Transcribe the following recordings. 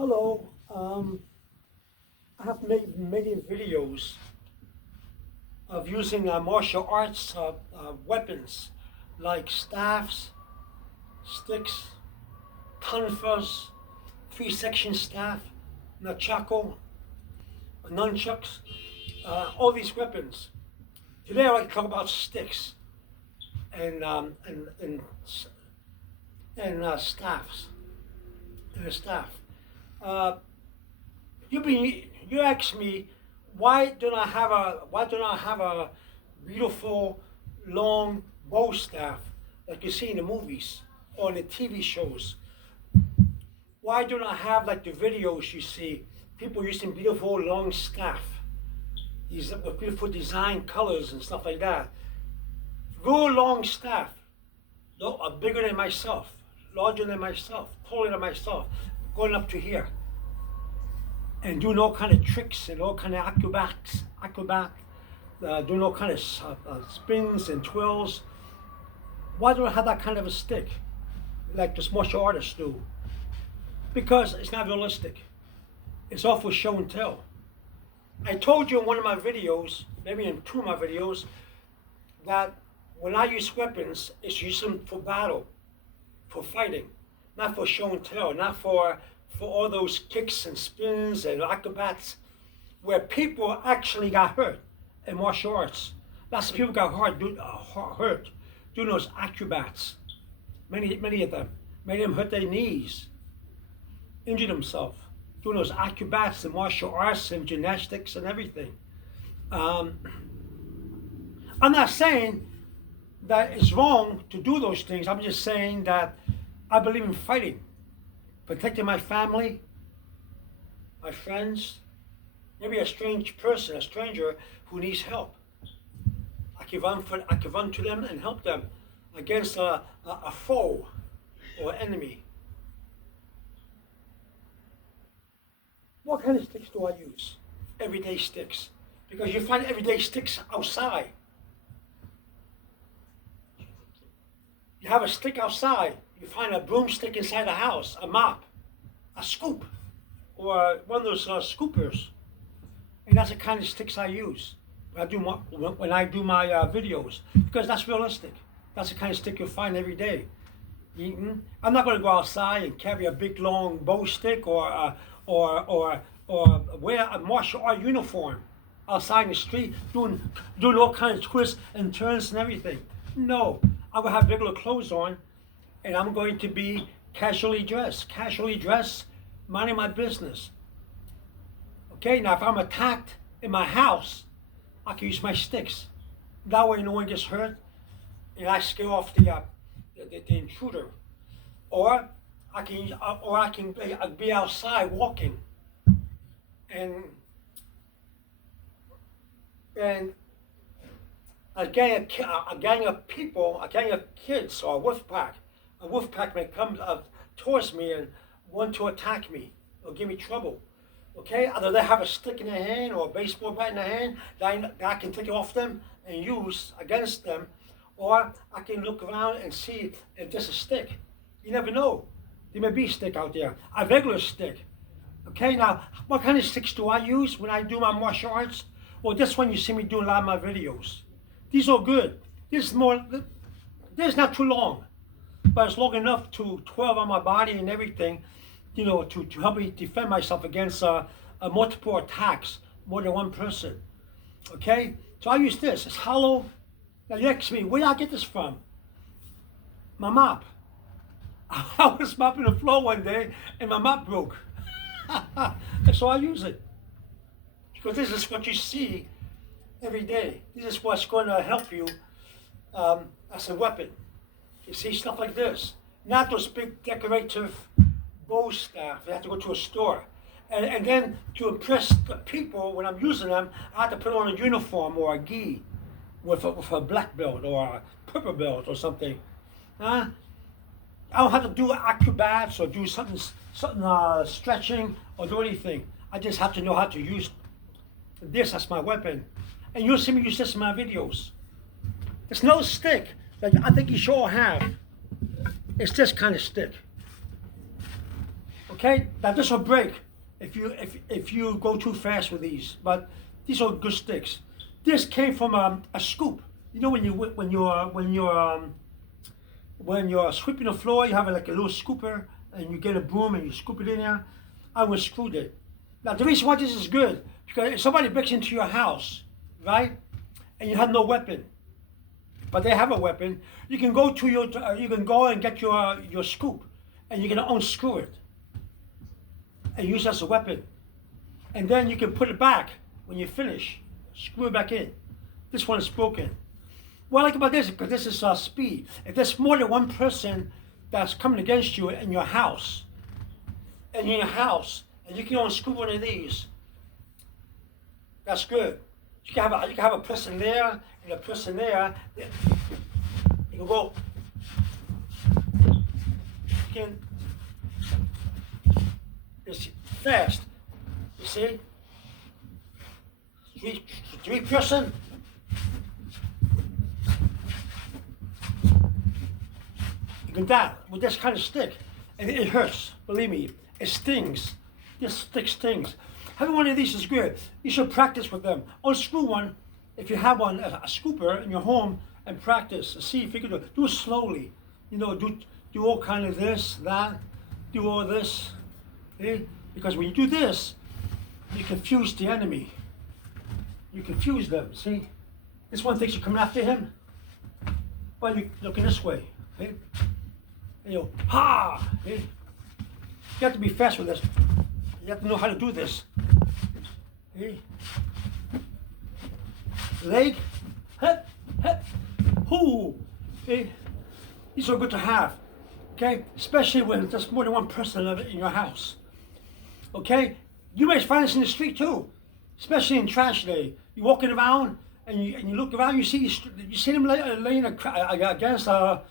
Hello, I have made many videos of using martial arts weapons like staffs, sticks, tonfas, three-section staff, nunchako, nunchucks, all these weapons. Today I'd like to talk about sticks and staffs and a staff. Uh, you ask me why don't I have a beautiful long bow staff like you see in the movies or in the TV shows? Why don't I have like the videos you see people using beautiful long staff, these with beautiful design colors and stuff like that? Real long staff, bigger than myself, larger than myself, taller than myself, going up to here, and doing all kind of tricks and all kind of doing all kind of spins and twirls. Why do I have that kind of a stick, like this martial artists do? Because it's not realistic. It's all for show and tell. I told you in one of my videos, maybe in two of my videos, that when I use weapons, it's used them for battle, for fighting, not for show and tell, not for all those kicks and spins and acrobats, where people actually got hurt in martial arts. Lots of people got hurt doing those acrobats. Many of them. Many of them hurt their knees, injured themselves doing those acrobats and martial arts and gymnastics and everything. I'm not saying that it's wrong to do those things. I'm just saying that I believe in fighting, protecting my family, my friends, maybe a stranger who needs help. I can run to them and help them against a foe or enemy. What kind of sticks do I use? Everyday sticks. Because you find everyday sticks outside. You have a stick outside. You find a broomstick inside the house, a mop, a scoop, or one of those scoopers. And that's the kind of sticks I use when I do my videos, because that's realistic. That's the kind of stick you'll find every day. I'm not going to go outside and carry a big long bow stick or wear a martial art uniform outside in the street doing all kinds of twists and turns and everything. No, I will have regular clothes on, and I'm going to be casually dressed, minding my business. Okay, now if I'm attacked in my house, I can use my sticks. That way no one gets hurt, and I scare off the intruder. Or I can be outside walking, and a gang of people, a gang of kids, or a wolf pack may come towards me and want to attack me or give me trouble. Okay, either they have a stick in their hand or a baseball bat in their hand that I can take it off them and use against them, or I can look around and see if there's a stick. You never know. There may be a stick out there, a regular stick. Okay, now, what kind of sticks do I use when I do my martial arts? Well, this one you see me doing a lot of my videos. These are good. This is not too long, but it's long enough to twirl on my body and everything, to help me defend myself against multiple attacks, more than one person. Okay, so I use this. It's hollow. Now you ask me, where did I get this from? My mop. I was mopping the floor one day and my mop broke. And so I use it. Because this is what you see every day. This is what's going to help you as a weapon. You see stuff like this. Not those big decorative bow staff. You have to go to a store. And then to impress the people when I'm using them, I have to put on a uniform or a gi with a black belt or a purple belt or something. I don't have to do acrobats or do something stretching or do anything. I just have to know how to use this as my weapon. And you'll see me use this in my videos. There's no stick that I think you should all have. It's this kind of stick. Okay, now this will break if you go too fast with these. But these are good sticks. This came from a scoop. You know when you're sweeping the floor, you have like a little scooper, and you get a broom and you scoop it in there. I was screwed it. Now the reason why this is good, because if somebody breaks into your house, right, and you have no weapon, but they have a weapon, you can go to you can go and get your scoop, and you can unscrew it, and use it as a weapon, and then you can put it back when you finish, screw it back in. This one is broken. What I like about this, because this is speed. If there's more than one person that's coming against you in your house, and you can unscrew one of these, that's good. You can have a person there and a person there. You can go. You can. It's fast. You see? Three person. You can die with this kind of stick, and it hurts. Believe me, it stings. This stick stings. Having one of these is good. You should practice with them. Unscrew one, if you have one, a scooper in your home, and practice. See if you can do it. Do it slowly. You know, do all kind of this, that, do all this. Okay? Because when you do this, you confuse the enemy. You confuse them. See, this one thinks you're coming after him, but you're looking this way. Okay? And you go, ha! Okay? You have to be fast with this. You have to know how to do this. Okay? Leg, hip, hip, hoo. Okay? These are good to have. Okay? Especially when there's more than one person in your house. Okay? You may find this in the street too, especially in trash day. You're walking around and you look around. You see them laying against a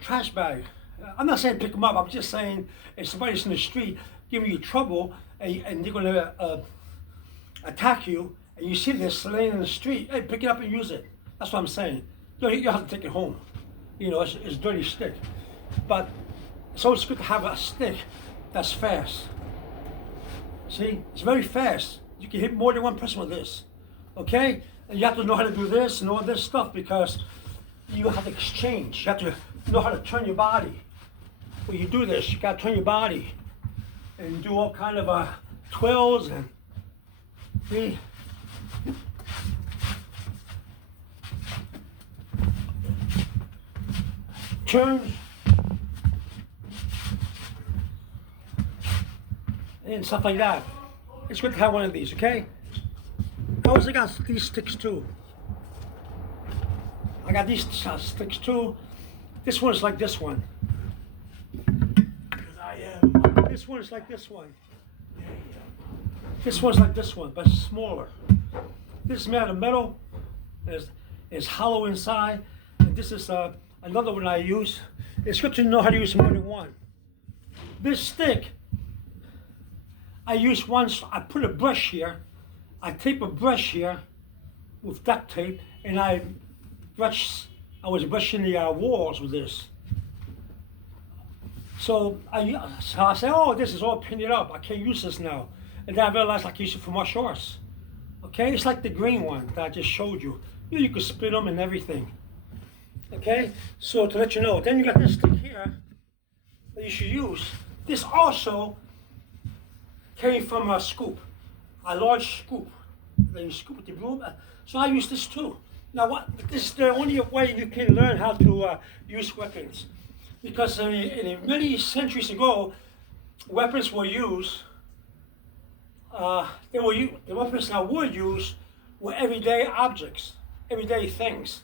trash bag. I'm not saying pick them up. I'm just saying if somebody's in the street giving you trouble and they're going to attack you, and you see this laying in the street, hey, pick it up and use it. That's what I'm saying. You have to take it home. You know, it's a dirty stick. But it's always good to have a stick that's fast. See, it's very fast. You can hit more than one person with this. Okay? And you have to know how to do this and all this stuff because you have to exchange. You have to know how to turn your body. When you do this, you got to turn your body and do all kind of twirls and see. Turns and stuff like that. It's good to have one of these, okay? I also got these sticks too. I got these sticks too. This one is like this one. This one is like this one. This one's like this one, but smaller. This is made of metal. It's hollow inside. And this is another one I use. It's good to know how to use more than one. This stick, I use once. I put a brush here. I tape a brush here with duct tape, and I was brushing the walls with this. So I said, oh, this is all painted up. I can't use this now. And then I realized I can use it for martial arts. Okay, it's like the green one that I just showed you. You could split them and everything. Okay, so to let you know, then you got this stick here that you should use. This also came from a scoop, a large scoop. Then you scoop with the broom. So I use this too. Now, this is the only way you can learn how to use weapons. Because many centuries ago, weapons were used. The weapons that were used were everyday objects, everyday things.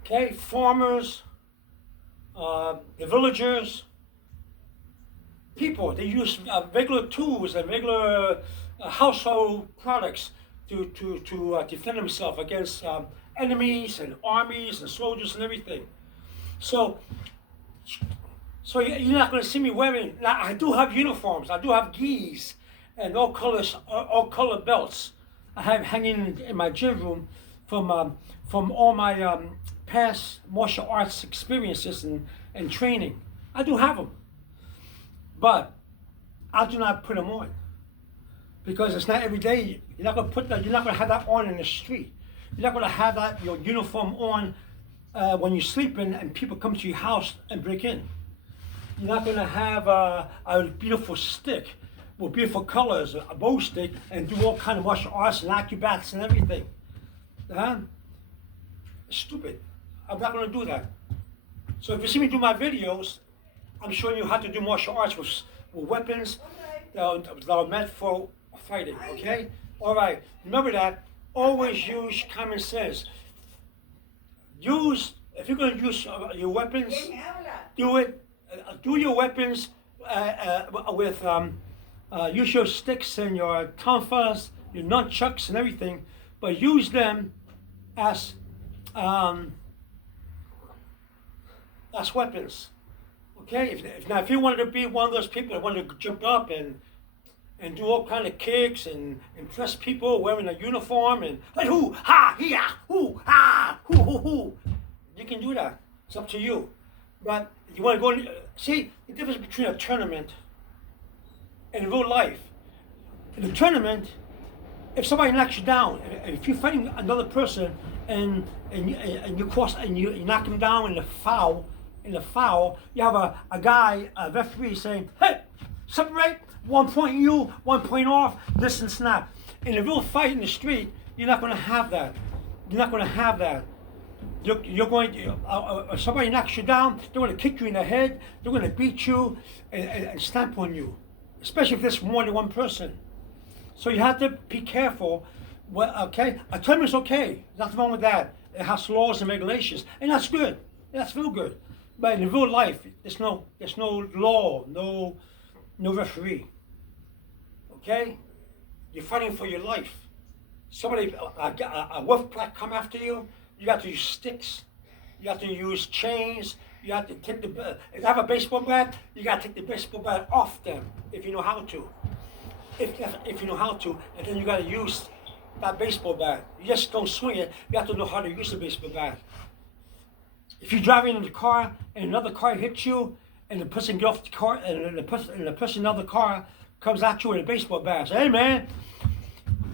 Okay, farmers, the villagers, people. They used regular tools and regular household products to defend themselves against enemies and armies and soldiers and everything. So you're not going to see me wearing. Now, I do have uniforms. I do have gis and all color belts. I have hanging in my gym room from all my past martial arts experiences and training. I do have them. But I do not put them on because it's not every day. You're not gonna put that. You're not gonna have that on in the street. You're not gonna have that your uniform on when you're sleeping and people come to your house and break in. You're not gonna have a beautiful stick with beautiful colors, a bow stick, and do all kind of martial arts and acrobats and everything. Stupid. I'm not gonna do that. So if you see me do my videos, I'm showing you how to do martial arts with weapons that are meant for fighting, okay? All right, remember that. Always use common sense. If you're going to use your weapons, do your weapons with, use your sticks and your tonfas, your nunchucks and everything, but use them as weapons. Okay, if you wanted to be one of those people that wanted to jump up and do all kind of kicks and impress people wearing a uniform and like hoo ha hee hoo ha hoo hoo hoo, you can do that. It's up to you. But you want to go see the difference between a tournament and real life. In a tournament, if somebody knocks you down, if you're fighting another person and you knock him down in the foul. You have a guy, a referee saying, hey, separate, 1 point you, 1 point off, this and snap. In a real fight in the street, you're not going to have that. You're not going to have that. You're going to, somebody knocks you down, they're going to kick you in the head, they're going to beat you and stamp on you, especially if there's more than one person. So you have to be careful. Well, okay, a tournament's okay, nothing wrong with that. It has laws and regulations, and that's good. That's real good. But in real life, there's no law, no referee. Okay? You're fighting for your life. Somebody, a wolf pack come after you, you have to use sticks, you have to use chains, you have to take if you have a baseball bat, you got to take the baseball bat off them if you know how to. If you know how to, and then you got to use that baseball bat. You just don't swing it, you have to know how to use the baseball bat. If you're driving in the car and another car hits you, and the person gets off the car, and the person in the other car comes at you with a baseball bat, say, "Hey man,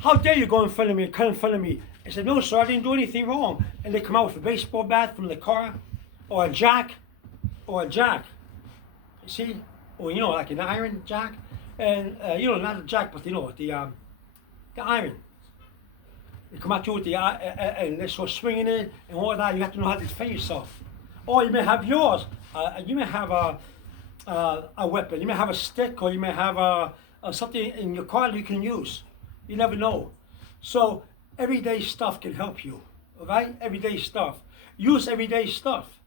how dare you go in front of me and cut in front of me?" I said, "No sir, I didn't do anything wrong." And they come out with a baseball bat from the car, or a jack. You see, or like an iron jack, and not a jack, but the iron. You come at you with the and they start swinging it and all that. You have to know how to defend yourself. Or you may have yours. You may have a weapon. You may have a stick, or you may have something in your car that you can use. You never know. So everyday stuff can help you. All right, everyday stuff. Use everyday stuff.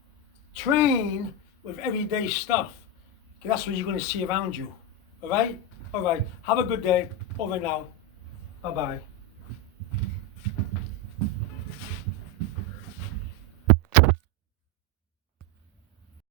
Train with everyday stuff. That's what you're going to see around you. All right. All right. Have a good day. Over now. Bye bye.